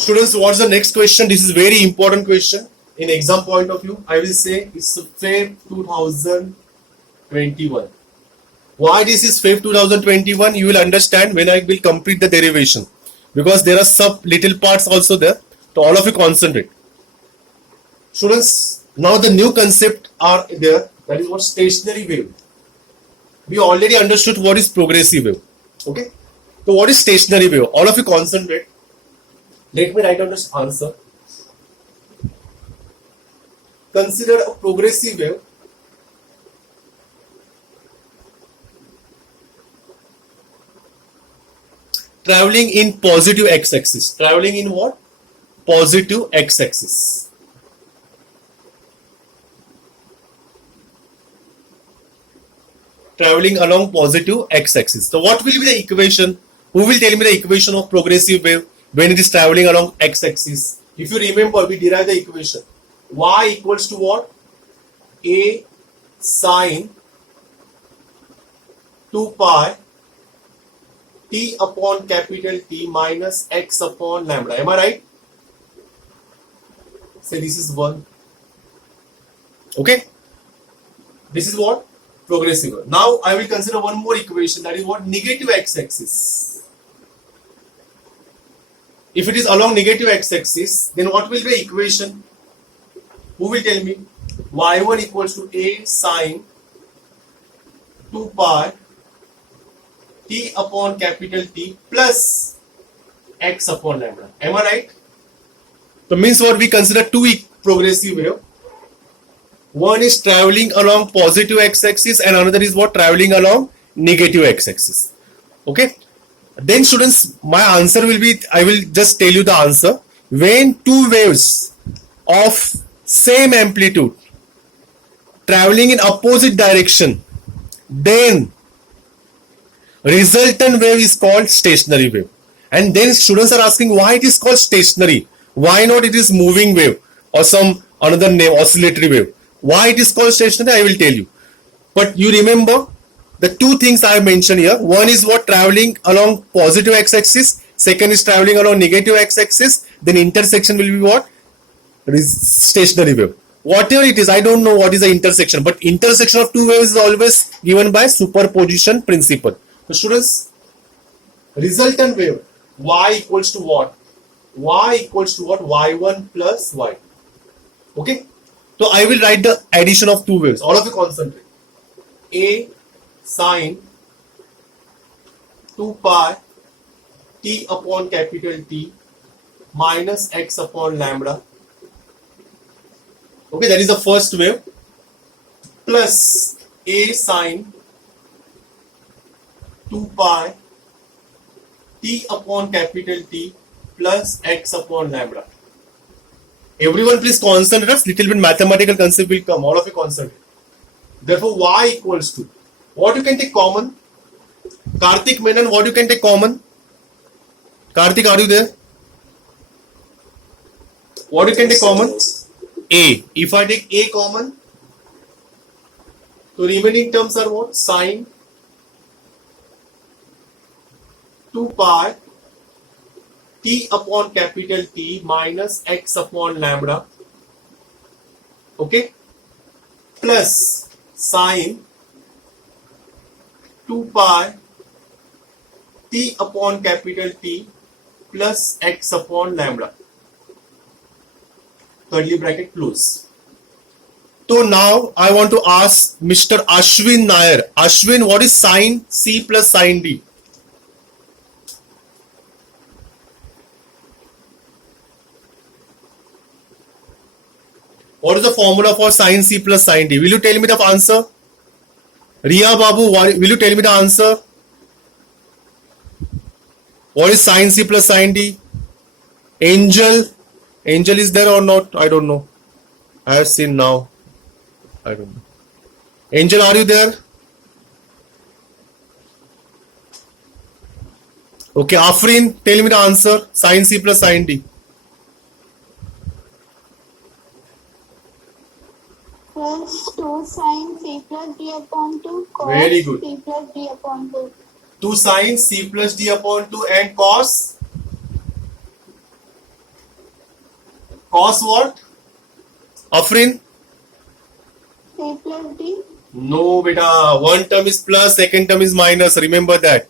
Students, what's the next question? This is very important question in exam point of view. I will say it's Feb 2021. Why this is Feb 2021? You will understand when I will complete the derivation, because there are some little parts also there. So all of you concentrate. Students, now the new concept are there. That is what stationary wave. We already understood what is progressive wave. Okay. So what is stationary wave? All of you concentrate. Let me write down this answer. Consider a progressive wave traveling in positive x-axis. Traveling in what? Positive x-axis. Traveling along positive x-axis. So what will be the equation? Who will tell me the equation of progressive wave when it is traveling along x-axis? If you remember, we derived the equation. Y equals to what? A sine 2 pi t upon capital T minus x upon lambda. Am I right? Say this is 1. Okay? This is what? Progressive. Now I will consider one more equation, that is what? Negative x-axis. If it is along negative x-axis, then what will be the equation? Who will tell me? Y1 equals to A sine 2 pi t upon capital T plus x upon lambda. Am I right? So means what, we consider two progressive wave. One is traveling along positive x-axis and another is what? Traveling along negative x-axis. Okay. Then students, my answer will be, I will just tell you the answer. When two waves of same amplitude traveling in opposite direction, then resultant wave is called stationary wave. And then students are asking why it is called stationary. Why not it is moving wave or some another name, oscillatory wave? Why it is called stationary, I will tell you. But you remember the two things I have mentioned here. One is what? Traveling along positive x-axis. Second is traveling along negative x-axis. Then intersection will be what? It is stationary wave. Whatever it is, I don't know what is the intersection. But intersection of two waves is always given by superposition principle. So students, resultant wave, y equals to what? Y equals to what? Y1 plus y. Okay. So I will write the addition of two waves. All of you concentrate. A sine 2 pi t upon capital T minus x upon lambda. Okay, that is the first wave. Plus A sine 2 pi t upon capital T plus x upon lambda. Everyone please concentrate. Little bit mathematical concept will come. All of you concentrate. Therefore, y equals to what you can take common? Karthik Menon, what you can take common? Karthik, are you there? What you can take common? A. If I take A common, so remaining terms are what? Sine 2 pi t upon capital T minus x upon lambda. Okay? Plus sine 2 pi t upon capital T plus x upon lambda. Curly bracket close. So now I want to ask Mr. Ashwin Nair. Ashwin, what is sine C plus sine D? What is the formula for sine C plus sine D? Will you tell me the answer? Riya Babu, will you tell me the answer? What is sine C plus sine D? Angel is there or not? I don't know. I have seen now. I don't know. Angel, are you there? Okay, Afrin, tell me the answer. Sine C plus sine D. Plus 2 sine C plus D upon 2 cos Very good. C plus D upon 2. 2 sine C plus D upon 2 and cos Cos what? Afrin? C plus D. No, beta. One term is plus, second term is minus. Remember that.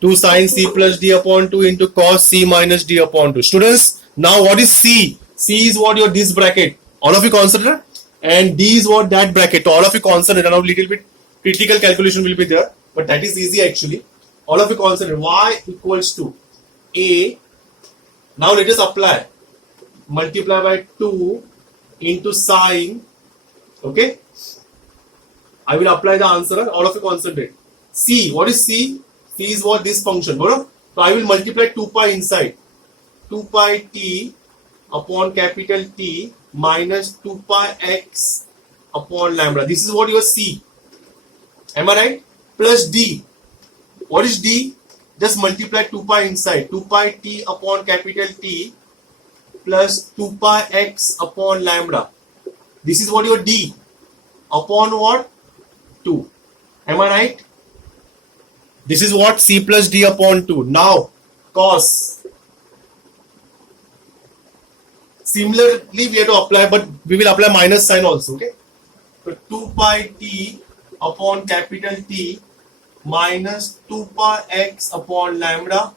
2 sin C plus D upon 2 into cos C minus D upon 2. Students, now what is C? C is what your this bracket. All of you consider. And D is what that bracket. So all of you consider. Now little bit critical calculation will be there. But that is easy actually. All of you consider. Y equals to A. Now let us apply. Multiply by 2 into sine. Okay. I will apply the answer and all of you concentrate. C. What is C? C is what this function. Bro? So I will multiply 2 pi inside. 2 pi t upon capital T minus 2 pi x upon lambda. This is what your C. Am I right? Plus D. What is D? Just multiply 2 pi inside. 2 pi t upon capital T plus 2 pi x upon lambda. This is what your D. Upon what? 2. Am I right? This is what? C plus D upon 2. Now, cos. Similarly, we have to apply, but we will apply minus sign also. Okay. So 2 pi t upon capital T minus 2 pi x upon lambda.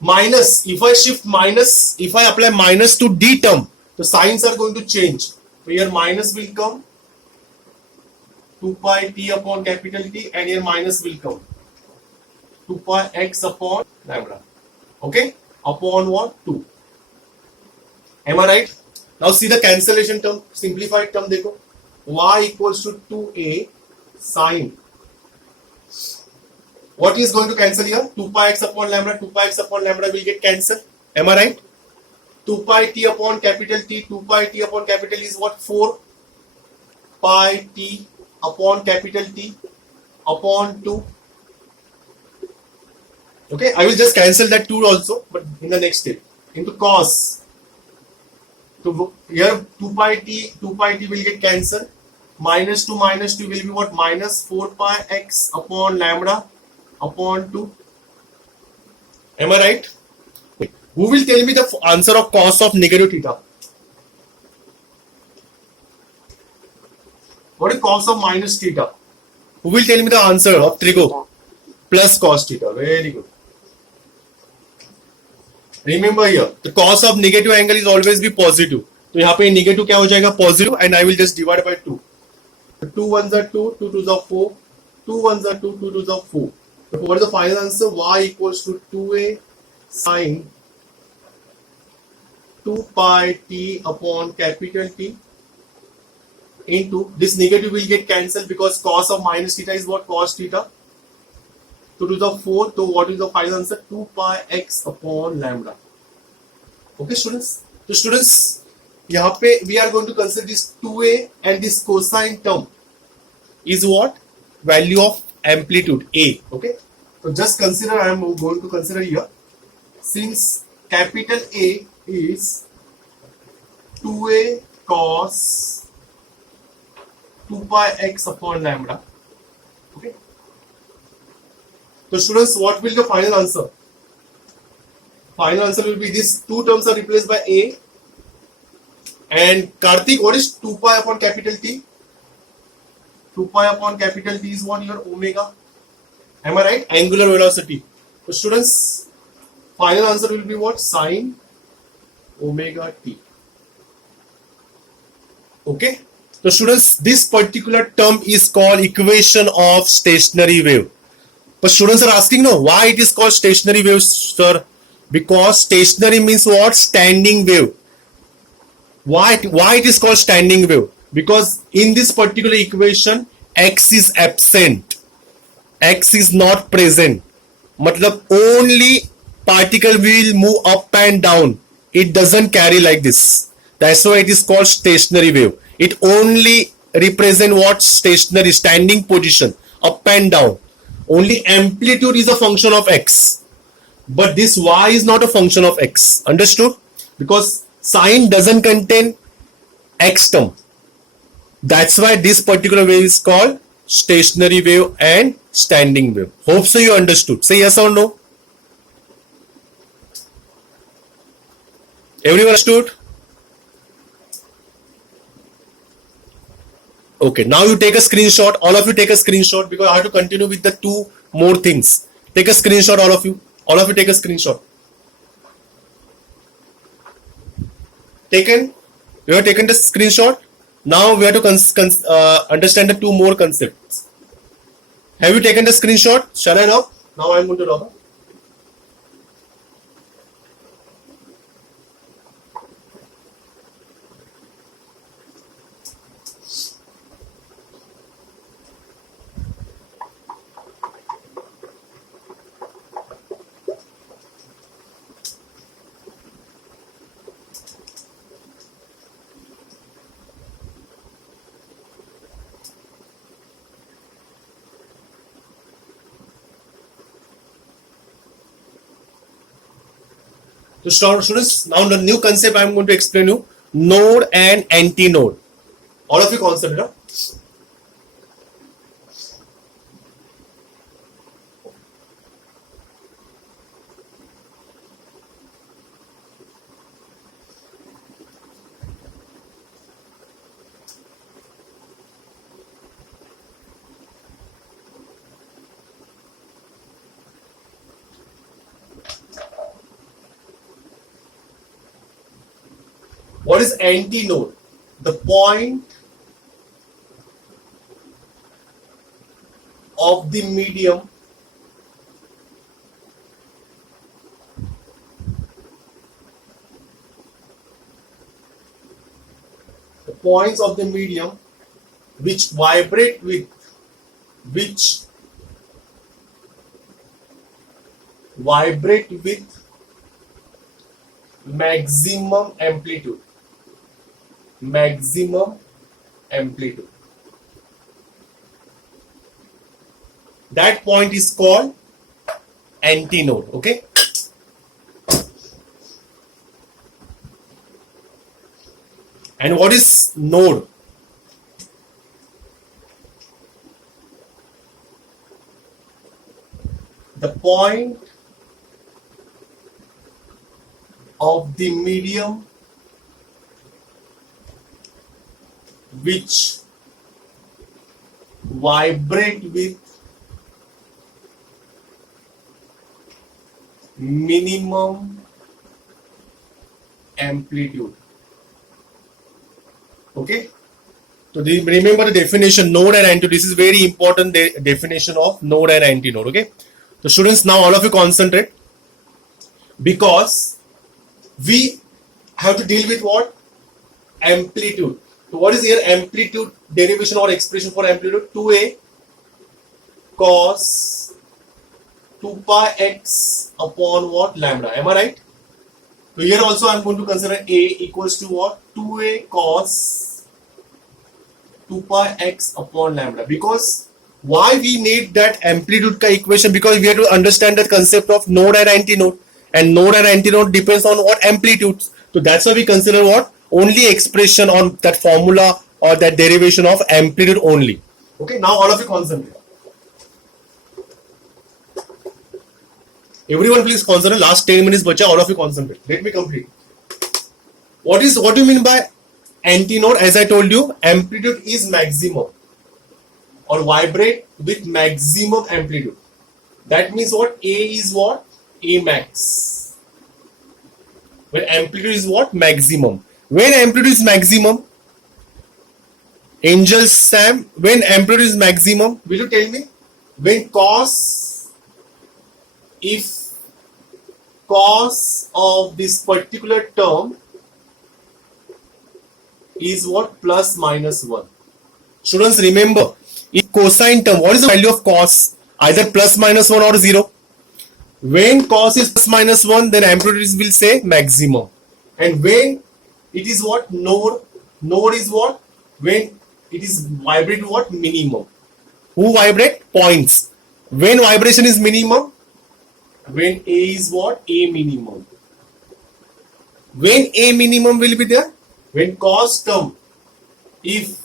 Minus, if I shift minus, if I apply minus to D term, the signs are going to change. So here minus will come. 2 pi t upon capital T and here minus will come. 2 pi x upon lambda. Okay? Upon what? 2. Am I right? Now see the cancellation term, simplified term. Dekho. Y equals to 2a sine. What is going to cancel here? 2 pi x upon lambda. 2 pi x upon lambda will get cancelled. Am I right? 2 pi t upon capital T. 2 pi t upon capital is what? 4 pi t upon capital T upon 2. Okay, I will just cancel that 2 also, but in the next step. Into cos. So here 2 pi t will get cancelled. Minus 2 will be what? Minus 4 pi x upon lambda upon 2. Am I right? Who will tell me the answer of cos of negative theta? What is cos of minus theta? Who will tell me the answer of trigo? Plus cos theta. Very good. Remember here, the cos of negative angle is always be positive. तो यहाँ पे negative क्या हो जाएगा? Positive, and I will just divide by 2. 2 ones are 2, 2 twos are 4, 2 ones are 2, 2 twos are 4. So what is the final answer? Y equals to 2a sine 2 pi t upon capital T into this negative will get cancelled because cos of minus theta is what? Cos theta. 2 to the 4. So what is the final answer? 2 pi x upon lambda. Okay, students. So students, यहाँ पे we are going to consider this 2a and this cosine term is what? Value of amplitude a. Okay. So just consider, I am going to consider here, since capital A is 2a cos 2 pi x upon lambda. Okay. So students, what will the final answer? Final answer will be these two terms are replaced by a. And Karthik, what is 2 pi upon capital T? 2 pi upon capital T is what? Your omega. Am I right? Angular velocity. So students, final answer will be what? Sine omega t. Okay. So students, this particular term is called equation of stationary wave. But students are asking, no, why it is called stationary wave, sir? Because stationary means what? Standing wave. Why it is called standing wave? Because in this particular equation, x is absent. X is not present. Matlab only particle will move up and down. It doesn't carry like this. That's why it is called stationary wave. It only represent what? Stationary, standing position, up and down. Only amplitude is a function of x. But this y is not a function of x. Understood? Because sine doesn't contain x term. That's why this particular wave is called stationary wave and standing wave. Hope so you understood. Say yes or no. Everyone understood? Okay, now you take a screenshot. All of you take a screenshot because I have to continue with the two more things. Take a screenshot, all of you. All of you take a screenshot. Taken? You have taken the screenshot. Now we have to understand the two more concepts. Have you taken the screenshot? Shall I now? Now I am going to log. So students, now the new concept I am going to explain you, node and anti-node. All of you concept, huh? What is anti-node? The point of the medium points of the medium which vibrate with maximum amplitude. That point is called antinode. Okay. And what is node? The point of the medium which vibrate with minimum amplitude. Okay, so remember the definition node and antinode. This is very important definition of node and antinode. Okay, so students, now all of you concentrate, because we have to deal with what? Amplitude. So what is here amplitude derivation or expression for amplitude? 2a cos 2 pi x upon what? Lambda. Am I right? So here also I am going to consider a equals to what? 2a cos 2 pi x upon lambda. Because why we need that amplitude ka equation? Because we have to understand the concept of node and antinode. And node and antinode depends on what? Amplitudes. So that's why we consider what? Only expression on that formula or that derivation of amplitude only. Okay, now all of you concentrate. Everyone please concentrate. Last 10 minutes bacha, all of you concentrate. Let me complete. What do you mean by antinode? As I told you, amplitude is maximum or vibrate with maximum amplitude. That means what? A is what? A max. When amplitude is what? Maximum. When amplitude is maximum, Angel Sam, when amplitude is maximum, will you tell me? When if cos of this particular term is what? Plus minus 1. Students, remember, in cosine term, what is the value of cos? Either plus minus 1 or 0. When cos is plus minus 1, then amplitude will say maximum. And when it is what? Node is what? When it is vibrate what? Minimum. Who vibrate? Points. When vibration is minimum? When A is what? A minimum. When A minimum will be there? When cos term, if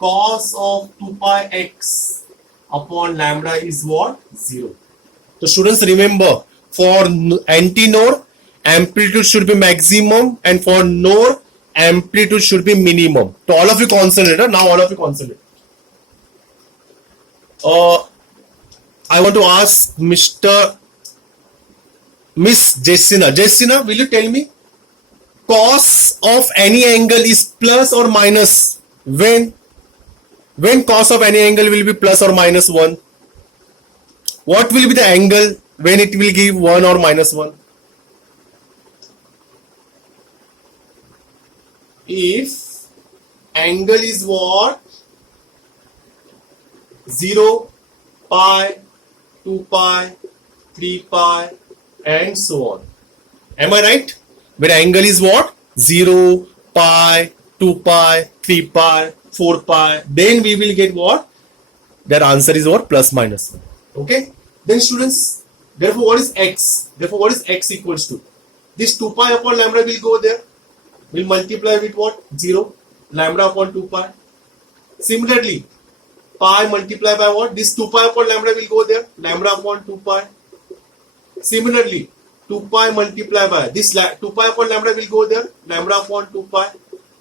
cos of 2 pi x upon lambda is what? 0. So students, remember, for antinode, amplitude should be maximum, and for node, amplitude should be minimum. So all of you concentrate. Now all of you concentrate. I want to ask Miss Jessina. Jessina, will you tell me cos of any angle is plus or minus when cos of any angle will be plus or minus 1? What will be the angle when it will give 1 or minus 1? If angle is what? 0, pi, 2 pi, 3 pi, and so on. Am I right? When angle is what? 0, pi, 2 pi, 3 pi, 4 pi, then we will get what? Their answer is what? Plus minus 1. Okay? Then students, therefore what is x? Therefore what is x equals to? This 2 pi upon lambda will go there. Will multiply with what? 0. Lambda upon 2 pi. Similarly, pi multiply by what? This 2 pi upon lambda will go there. Lambda upon 2 pi. Similarly, 2 pi multiply by this 2 pi upon lambda will go there. Lambda upon 2 pi.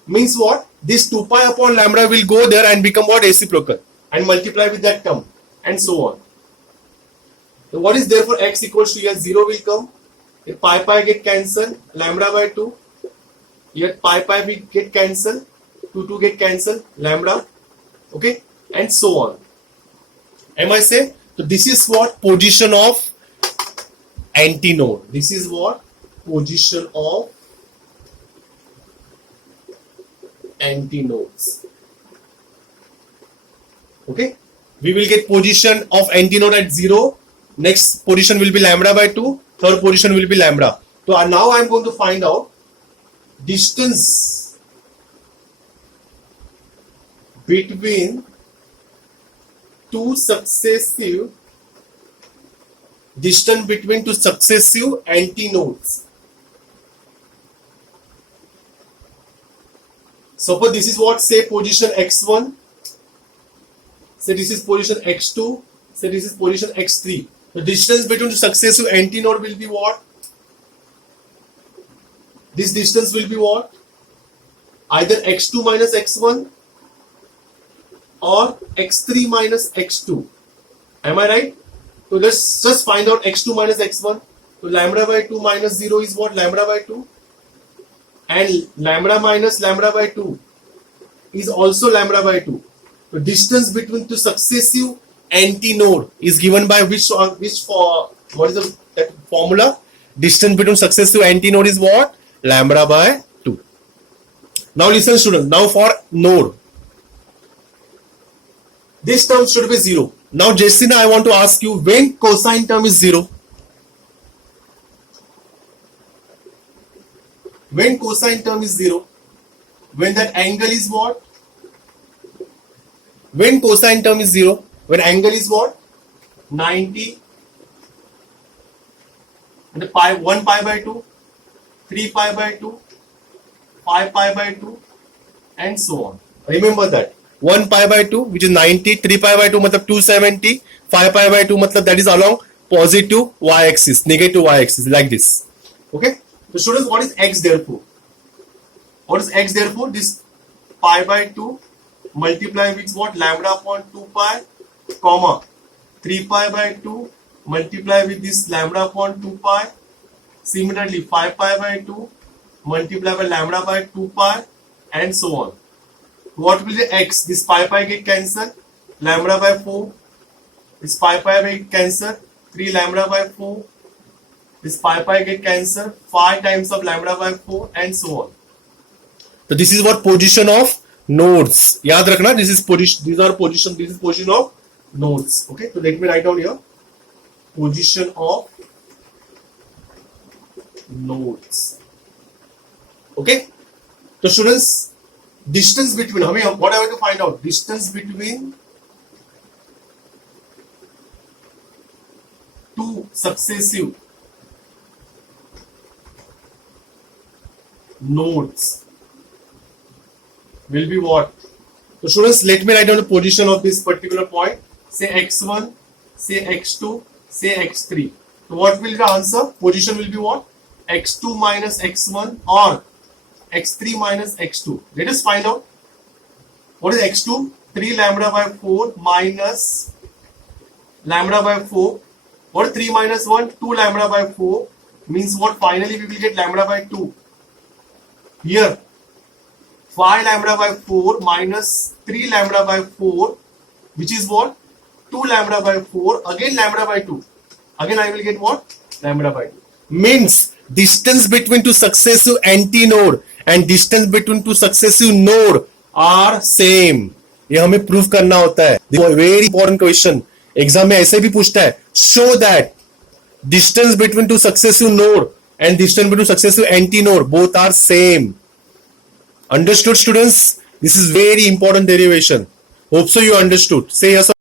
Means what? This 2 pi upon lambda will go there and become what? Reciprocal. And multiply with that term. And so on. So what is therefore x equals to? Here 0 will come. Here pi pi get cancelled. Lambda by 2. Here pi pi will get cancelled. 2 get cancelled. Lambda. Okay. And so on. Am I saying? So this is what? Position of antinode. This is what? Position of antinodes. Okay. We will get position of antinode at 0. Next position will be lambda by 2. Third position will be lambda. So now I am going to find out distance between two successive antinodes. Suppose this is what? Say position x1. Say this is position x2. Say this is position x3. The distance between the successive antinode will be what? This distance will be what? Either x2 minus x1 or x3 minus x2. Am I right? So let's just find out x2 minus x1. So lambda by 2 minus 0 is what? Lambda by 2. And lambda minus lambda by 2 is also lambda by 2. The distance between two successive antinode is given by what is the formula? Distance between successive antinode is what? Lambda by 2. Now listen students, now for node. This term should be 0. Now Jessina, I want to ask you, when cosine term is 0? When cosine term is 0? When that angle is what? When cosine term is 0? When angle is what? 90 and the pi 1 pi by 2, 3 pi by 2, 5 pi by 2 and so on. Remember that. 1 pi by 2 which is 90, 3 pi by 2 matlab 270, 5 pi by 2 matlab that is along positive y axis, negative y axis, like this. Okay. So students, what is x therefore? What is x therefore? This pi by 2 multiply with what? Lambda upon 2 pi, comma 3 pi by 2 multiply with this lambda upon 2 pi. Similarly 5 pi by 2 multiply by lambda by 2 pi and so on. What will be x? This pi pi get cancelled. Lambda by 4. This pi pi get cancelled. 3 lambda by 4. This pi pi get cancelled. 5 times of lambda by 4 and so on. So this is what position of nodes. Yaad rakhna, this is position. These are position. This is position of nodes. Okay. So let me write down here. Position of nodes. Okay. So students, distance between, what I have to find out? Distance between two successive nodes will be what? So students, let me write down the position of this particular point. Say x1, say x2, say x3. So what will the answer? Position will be what? x2 minus x1 or x3 minus x2. Let us find out. What is x2? 3 lambda by 4 minus lambda by 4. What is 3 minus 1? 2 lambda by 4. Means what? Finally we will get lambda by 2. Here 5 lambda by 4 minus 3 lambda by 4, which is what? 2 lambda by 4. Again lambda by 2. Again I will get what? Lambda by 2. Means distance between two successive antinode and distance between two successive node are same. ये हमें prove करना होता है. Very important question, exam में ऐसे भी पूछता है. Show that distance between two successive node and distance between successive antinode both are same. Understood, students? This is very important derivation. Hope so you understood. Say yes or